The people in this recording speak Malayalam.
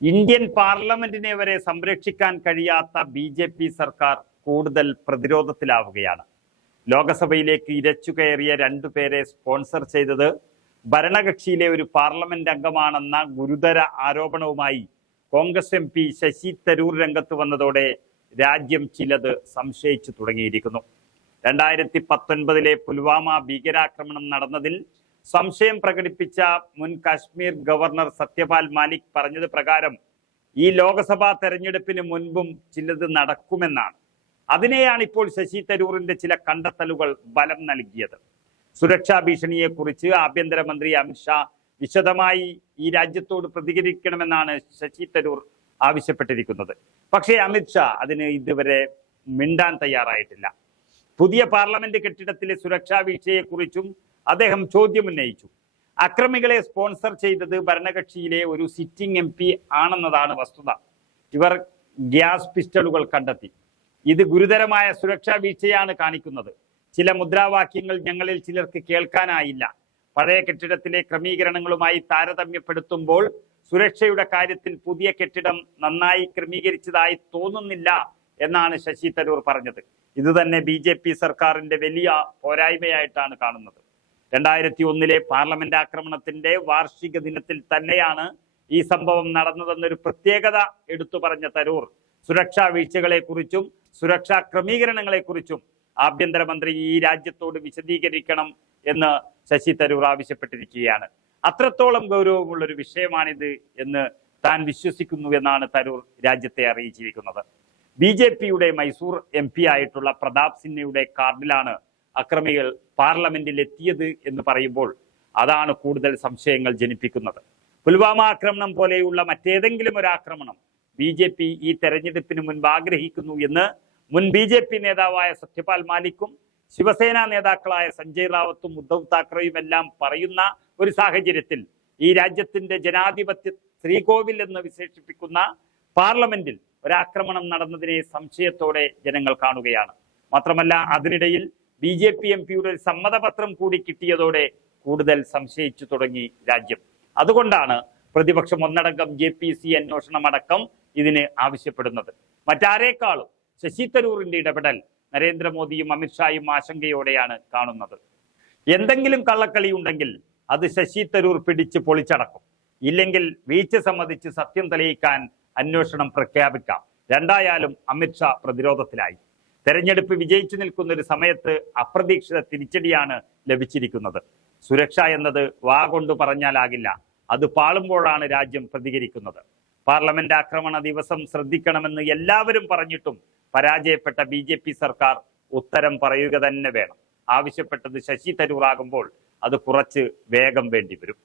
ഇന്ത്യൻ പാർലമെന്റിനെ വരെ സംരക്ഷിക്കാൻ കഴിയാത്ത ബി.ജെ.പി. സർക്കാർ കൂടുതൽ പ്രതിരോധത്തിലാവുകയാണ്. ലോകസഭയിലേക്ക് ഇരച്ചുകയറിയ രണ്ടുപേരെ സ്പോൺസർ ചെയ്തത് ഭരണകക്ഷിയിലെ ഒരു പാർലമെന്റ് അംഗമാണെന്ന ഗുരുതര ആരോപണവുമായി കോൺഗ്രസ് എം പി ശശി തരൂർ രംഗത്ത് വന്നതോടെ രാജ്യം ചിലത് സംശയിച്ചു തുടങ്ങിയിരിക്കുന്നു. 2019 പുൽവാമ ഭീകരാക്രമണം നടന്നതിൽ സംശയം പ്രകടിപ്പിച്ച മുൻ കാശ്മീർ ഗവർണർ സത്യപാൽ മാലിക് പറഞ്ഞത് പ്രകാരം ഈ ലോക്സഭാ തെരഞ്ഞെടുപ്പിന് മുൻപും ചിലത് നടക്കുമെന്നാണ്. അതിനെയാണ് ഇപ്പോൾ ശശി തരൂറിന്റെ ചില കണ്ടെത്തലുകൾ ബലം നൽകിയത്. സുരക്ഷാ ഭീഷണിയെക്കുറിച്ച് ആഭ്യന്തരമന്ത്രി അമിത്ഷാ വിശദമായി ഈ രാജ്യത്തോട് പ്രതികരിക്കണമെന്നാണ് ശശി തരൂർ ആവശ്യപ്പെട്ടിരിക്കുന്നത്. പക്ഷേ അമിത്ഷാ അതിന് ഇതുവരെ മിണ്ടാൻ തയ്യാറായിട്ടില്ല. പുതിയ പാർലമെന്റ് കെട്ടിടത്തിലെ സുരക്ഷാ വീഴ്ചയെക്കുറിച്ചും അദ്ദേഹം ചോദ്യമുന്നയിച്ചു. അക്രമികളെ സ്പോൺസർ ചെയ്തത് ഭരണകക്ഷിയിലെ ഒരു സിറ്റിംഗ് എം പി ആണെന്നതാണ് വസ്തുത. ഇവർ ഗ്യാസ് പിസ്റ്റളുകൾ കണ്ടെത്തി. ഇത് ഗുരുതരമായ സുരക്ഷാ വീഴ്ചയാണ് കാണിക്കുന്നത്. ചില മുദ്രാവാക്യങ്ങൾ ഞങ്ങളിൽ ചിലർക്ക് കേൾക്കാനായില്ല. പഴയ കെട്ടിടത്തിലെ ക്രമീകരണങ്ങളുമായി താരതമ്യപ്പെടുത്തുമ്പോൾ സുരക്ഷയുടെ കാര്യത്തിൽ പുതിയ കെട്ടിടം നന്നായി ക്രമീകരിച്ചതായി തോന്നുന്നില്ല എന്നാണ് ശശി തരൂർ പറഞ്ഞത്. ഇത് തന്നെ ബി.ജെ.പി. സർക്കാരിന്റെ വലിയ പോരായ്മയായിട്ടാണ് കാണുന്നത്. 2001 പാർലമെന്റ് ആക്രമണത്തിന്റെ വാർഷിക ദിനത്തിൽ തന്നെയാണ് ഈ സംഭവം നടന്നതെന്നൊരു പ്രത്യേകത എടുത്തു പറഞ്ഞ തരൂർ സുരക്ഷാ വീഴ്ചകളെക്കുറിച്ചും സുരക്ഷാ ക്രമീകരണങ്ങളെക്കുറിച്ചും ആഭ്യന്തരമന്ത്രി ഈ രാജ്യത്തോട് വിശദീകരിക്കണം എന്ന് ശശി തരൂർ ആവശ്യപ്പെട്ടിരിക്കുകയാണ്. അത്രത്തോളം ഗൗരവമുള്ളൊരു വിഷയമാണിത് എന്ന് താൻ വിശ്വസിക്കുന്നു എന്നാണ് തരൂർ രാജ്യത്തെ അറിയിച്ചിരിക്കുന്നത്. ബി.ജെ.പിയുടെ മൈസൂർ എം പി ആയിട്ടുള്ള പ്രതാപ് സിൻഹയുടെ കാർഡിലാണ് അക്രമികൾ പാർലമെന്റിൽ എത്തിയത് എന്ന് പറയുമ്പോൾ അതാണ് കൂടുതൽ സംശയങ്ങൾ ജനിപ്പിക്കുന്നത്. പുൽവാമ ആക്രമണം പോലെയുള്ള മറ്റേതെങ്കിലും ഒരു ആക്രമണം ബി.ജെ.പി. ഈ തെരഞ്ഞെടുപ്പിന് മുൻപ് ആഗ്രഹിക്കുന്നു എന്ന് മുൻ ബി.ജെ.പി. നേതാവായ സത്യപാൽ മാലിക്കും ശിവസേന നേതാക്കളായ സഞ്ജയ് റാവത്തും ഉദ്ധവ് താക്കറെയും എല്ലാം പറയുന്ന ഒരു സാഹചര്യത്തിൽ ഈ രാജ്യത്തിന്റെ ജനാധിപത്യ ശ്രീകോവിൽ എന്ന് വിശേഷിപ്പിക്കുന്ന പാർലമെന്റിൽ ഒരാക്രമണം നടന്നതിനെ സംശയത്തോടെ ജനങ്ങൾ കാണുകയാണ്. മാത്രമല്ല അതിനിടയിൽ ബി.ജെ.പി. എം പിയുടെ ഒരു സമ്മതപത്രം കൂടി കിട്ടിയതോടെ കൂടുതൽ സംശയിച്ചു തുടങ്ങി രാജ്യം. അതുകൊണ്ടാണ് പ്രതിപക്ഷം ഒന്നടങ്കം JPC അന്വേഷണമടക്കം ഇതിന് ആവശ്യപ്പെടുന്നത്. മറ്റാരേക്കാളും ശശി തരൂറിന്റെ ഇടപെടൽ നരേന്ദ്രമോദിയും അമിത്ഷായും ആശങ്കയോടെയാണ് കാണുന്നത്. എന്തെങ്കിലും കള്ളക്കളി ഉണ്ടെങ്കിൽ അത് ശശി തരൂർ പിടിച്ച് പൊളിച്ചടക്കും. ഇല്ലെങ്കിൽ വീഴ്ച സംബന്ധിച്ച് സത്യം തെളിയിക്കാൻ അന്വേഷണം പ്രഖ്യാപിക്കാം. രണ്ടായാലും അമിത്ഷാ പ്രതിരോധത്തിലായി. തെരഞ്ഞെടുപ്പ് വിജയിച്ചു നിൽക്കുന്ന ഒരു സമയത്ത് അപ്രതീക്ഷിത തിരിച്ചടിയാണ് ലഭിച്ചിരിക്കുന്നത്. സുരക്ഷ എന്നത് വാ കൊണ്ട് പറഞ്ഞാലാകില്ല, അത് പാളുമ്പോഴാണ് രാജ്യം പ്രതികരിക്കുന്നത്. പാർലമെന്റ് ആക്രമണ ദിവസം ശ്രദ്ധിക്കണമെന്ന് എല്ലാവരും പറഞ്ഞിട്ടും പരാജയപ്പെട്ട ബി.ജെ.പി. സർക്കാർ ഉത്തരം പറയുക തന്നെ വേണം. ആവശ്യപ്പെട്ടത് ശശി തരൂർ ആകുമ്പോൾ അത് കുറച്ച് വേഗം വേണ്ടി വരും.